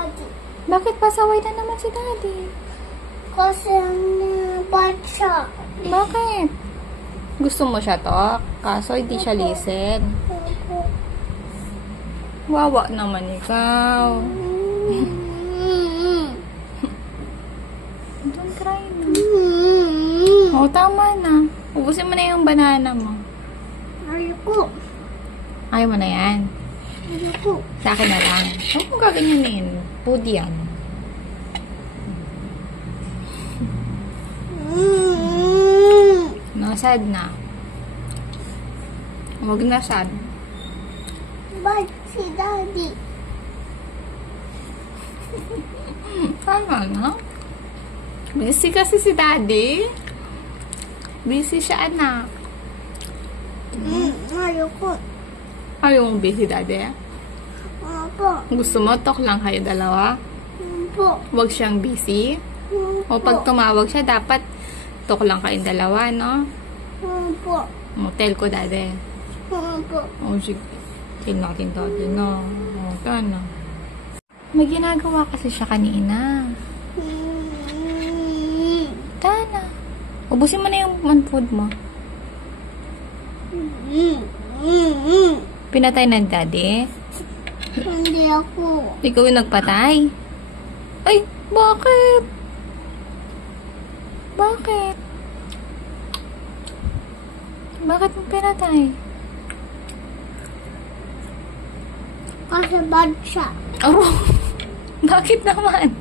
Daddy. Bakit pasaway na naman si Daddy? Kasi bad siya. Bakit? Gusto mo siya to? Kaso hindi siya listen. Wawa naman ikaw. Don't cry na. Oh, tama na. Ubusin mo na yung banana mo. Ayoko. Ayaw mo na yan. Ayoko. Sa akin na lang. Huwag mo gaganyanin. Food yan. No, sad na. Huwag na sad. Bad si Daddy. Tama na. Busy kasi si Daddy. Busy siya, anak. Ayoko. Ayaw mong busy, Daddy? Opo. Gusto mo, talk lang kayo dalawa? Opo. Huwag siyang busy? O pag tumawag siya, dapat talk lang kayong dalawa, no? Opo. Motel ko, Daddy. Opo. O, sige. Chill natin, Daddy, no? O, tana. May ginagawa kasi siya kanina. Tana. Ubusin mo na yung food mo. Pinatay na Daddy? Hindi ako. Ikaw yung nagpatay? Ay, bakit? Bakit? Bakit mo pinatay? Kasi bad siya. Oh, bakit naman?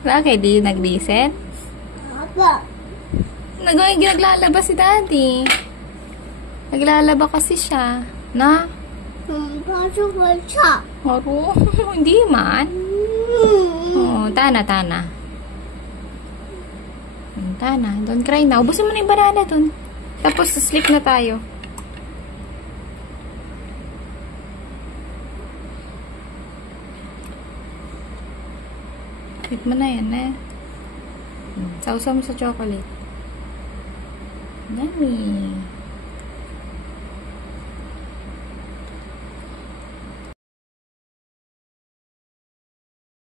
Bakit? Di yung nag-listen? Opo. Naglalaba si Daddy. Naglalaba kasi siya. Na? Kasi bad siya. Aro, hindi man. Oh, tana. Tana, don't cry na. Ubusin mo na yung banana dun. Tapos, sleep na tayo. Sleep mo na yan, eh. Sausaw mo sa chocolate. Yummy.